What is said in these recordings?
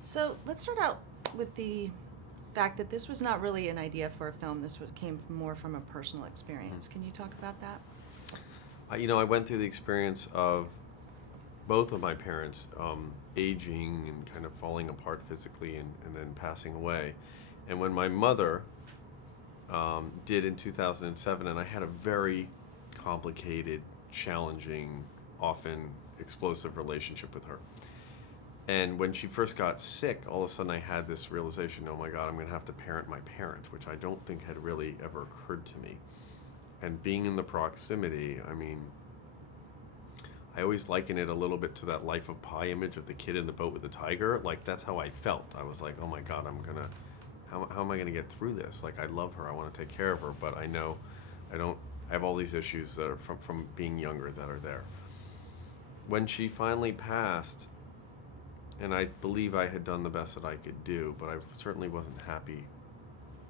So let's start out with the fact that this was not really an idea for a film. Came more from a personal experience. Can you talk about that? I went through the experience of both of my parents aging and kind of falling apart physically and then passing away. And when my mother did in 2007, and I had a very complicated, challenging, often explosive relationship with her. And when she first got sick, all of a sudden I had this realization, oh my God, I'm going to have to parent my parent, which I don't think had really ever occurred to me. And being in the proximity, I mean, I always liken it a little bit to that Life of Pi image of the kid in the boat with the tiger. Like, that's how I felt. I was like, oh my God, how am I gonna get through this? Like, I love her, I wanna take care of her, but I know I have all these issues that are from being younger that are there. When she finally passed, and I believe I had done the best that I could do, but I certainly wasn't happy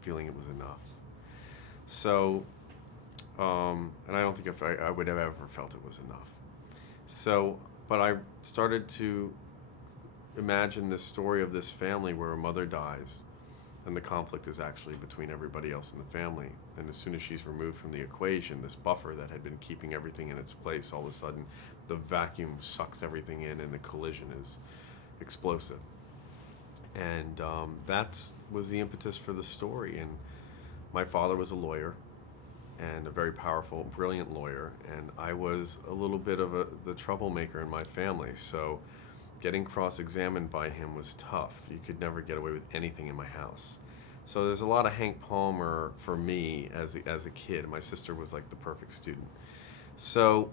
feeling it was enough. So, and I don't think if I would have ever felt it was enough. So, but I started to imagine this story of this family where a mother dies, and the conflict is actually between everybody else in the family. And as soon as she's removed from the equation, this buffer that had been keeping everything in its place, all of a sudden the vacuum sucks everything in, and the collision is explosive. And that was the impetus for the story. And my father was a lawyer, and a very powerful, brilliant lawyer, and I was a little bit of the troublemaker in my family. So getting cross-examined by him was tough. You could never get away with anything in my house. So there's a lot of Hank Palmer for me as a kid. My sister was like the perfect student. So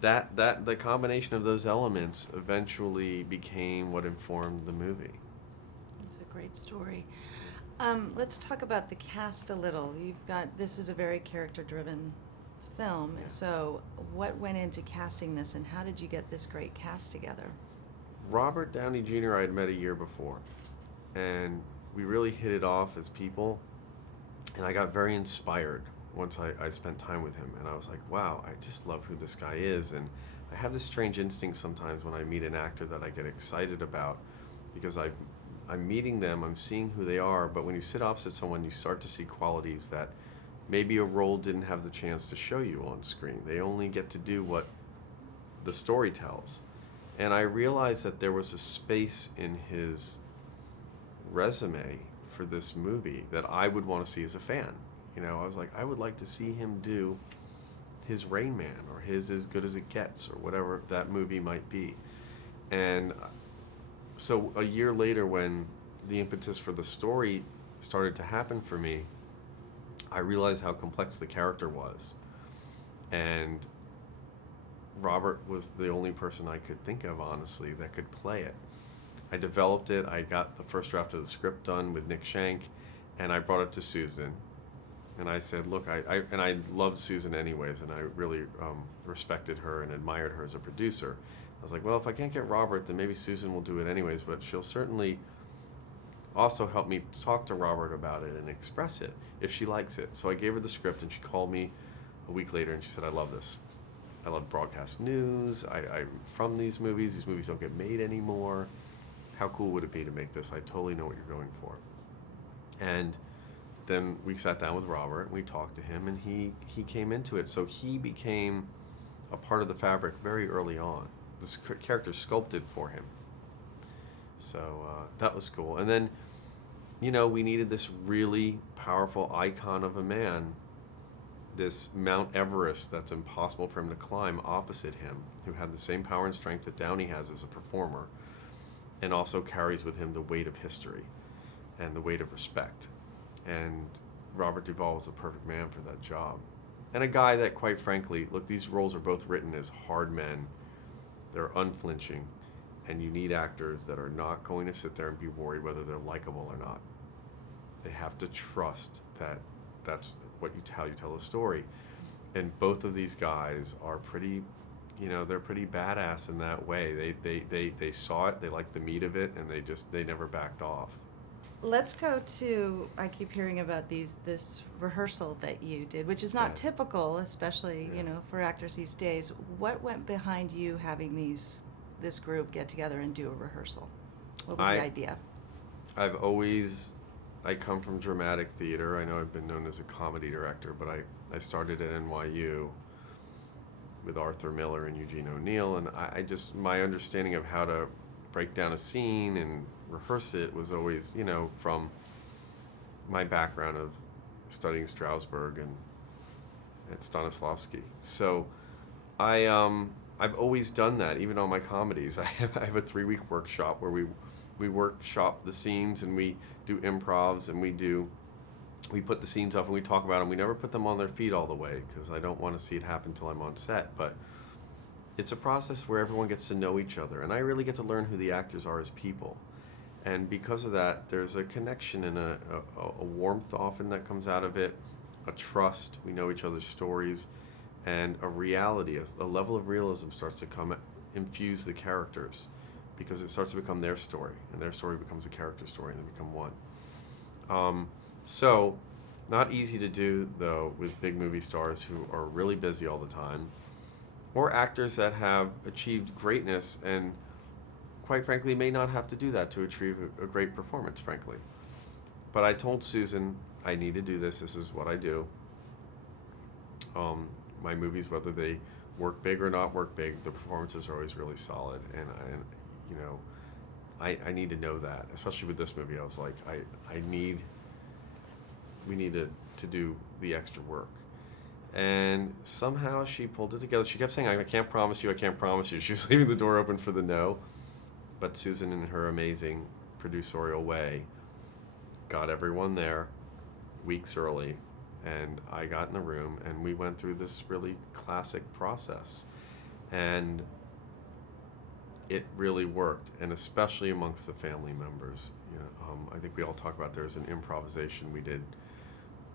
that the combination of those elements eventually became what informed the movie. It's a great story. Let's talk about the cast a little. This is a very character-driven film. Yeah. So what went into casting this, and how did you get this great cast together? Robert Downey Jr. I had met a year before, and we really hit it off as people, and I got very inspired once I spent time with him, and I was like, wow, I just love who this guy is. And I have this strange instinct sometimes when I meet an actor that I get excited about, because I'm meeting them, I'm seeing who they are, but when you sit opposite someone, you start to see qualities that maybe a role didn't have the chance to show you on screen. They only get to do what the story tells. And I realized that there was a space in his resume for this movie that I would want to see as a fan. I was like, I would like to see him do his Rain Man or his As Good as It Gets or whatever that movie might be. And so a year later, when the impetus for the story started to happen for me, I realized how complex the character was. And Robert was the only person I could think of, honestly, that could play it. I developed it. I got the first draft of the script done with Nick Schenk, and I brought it to Susan. And I said, look, I loved Susan anyways, and I really respected her and admired her as a producer. I was like, well, if I can't get Robert, then maybe Susan will do it anyways, but she'll certainly also help me talk to Robert about it and express it if she likes it. So I gave her the script, and she called me a week later, and she said, I love this. I love broadcast news. I'm from these movies. These movies don't get made anymore. How cool would it be to make this? I totally know what you're going for. And then we sat down with Robert, and we talked to him, and he came into it. So he became a part of the fabric very early on. This character sculpted for him. So that was cool. And then, we needed this really powerful icon of a man, this Mount Everest that's impossible for him to climb opposite him, who had the same power and strength that Downey has as a performer, and also carries with him the weight of history and the weight of respect. And Robert Duvall was the perfect man for that job. And a guy that, quite frankly, look, these roles are both written as hard men. They're unflinching, and you need actors that are not going to sit there and be worried whether they're likable or not. They have to trust that that's how you tell a story. And both of these guys are pretty, they're pretty badass in that way. They saw it, they liked the meat of it, and they never backed off. Let's go to, I keep hearing about this rehearsal that you did, which is not typical, especially, for actors these days. What went behind you having this group get together and do a rehearsal? What was the idea? I come from dramatic theater. I know I've been known as a comedy director, but I started at NYU with Arthur Miller and Eugene O'Neill, and I just, my understanding of how to break down a scene and rehearse it was always, from my background of studying Strasberg and Stanislavski. So I've always done that, even on my comedies. I have a 3-week workshop where we workshop the scenes and we do improvs and we put the scenes up and we talk about them. We never put them on their feet all the way because I don't want to see it happen till I'm on set. But it's a process where everyone gets to know each other, and I really get to learn who the actors are as people. And because of that, there's a connection and a warmth often that comes out of it, a trust. We know each other's stories, and a reality, a level of realism starts to infuse the characters, because it starts to become their story, and their story becomes a character story, and they become one. So, not easy to do, though, with big movie stars who are really busy all the time, or actors that have achieved greatness and, quite frankly, may not have to do that to achieve a great performance, frankly. But I told Susan, I need to do this. This is what I do. My movies, whether they work big or not work big, the performances are always really solid, and I need to know that. Especially with this movie, I was like, we need to do the extra work. And somehow she pulled it together. She kept saying, I can't promise you, I can't promise you. She was leaving the door open for the no. But Susan, in her amazing producerial way, got everyone there weeks early. And I got in the room, and we went through this really classic process. And it really worked, and especially amongst the family members. I think we all talk about there's an improvisation we did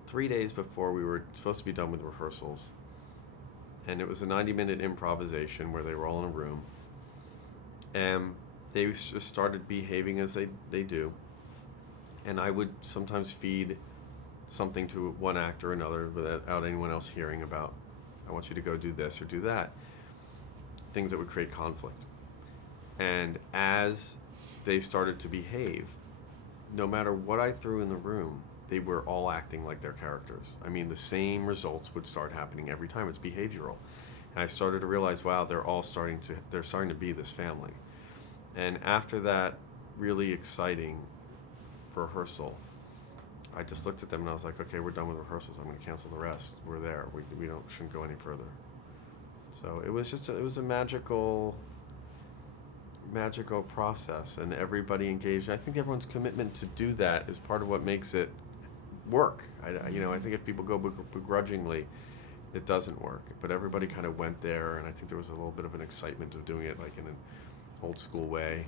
3 days before we were supposed to be done with rehearsals. And it was a 90-minute improvisation where they were all in a room. And they just started behaving as they do. And I would sometimes feed something to one actor or another without anyone else hearing about, I want you to go do this or do that. Things that would create conflict. And as they started to behave, no matter what I threw in the room, they were all acting like their characters. I mean, the same results would start happening every time. It's behavioral. And I started to realize, wow, they're starting to be this family. And after that really exciting rehearsal, I just looked at them and I was like, okay, we're done with rehearsals. I'm going to cancel the rest. We're there. We shouldn't go any further. So it was a magical process, and everybody engaged. I think everyone's commitment to do that is part of what makes it work. I think if people go begrudgingly, it doesn't work. But everybody kind of went there, and I think there was a little bit of an excitement of doing it like in an old school way.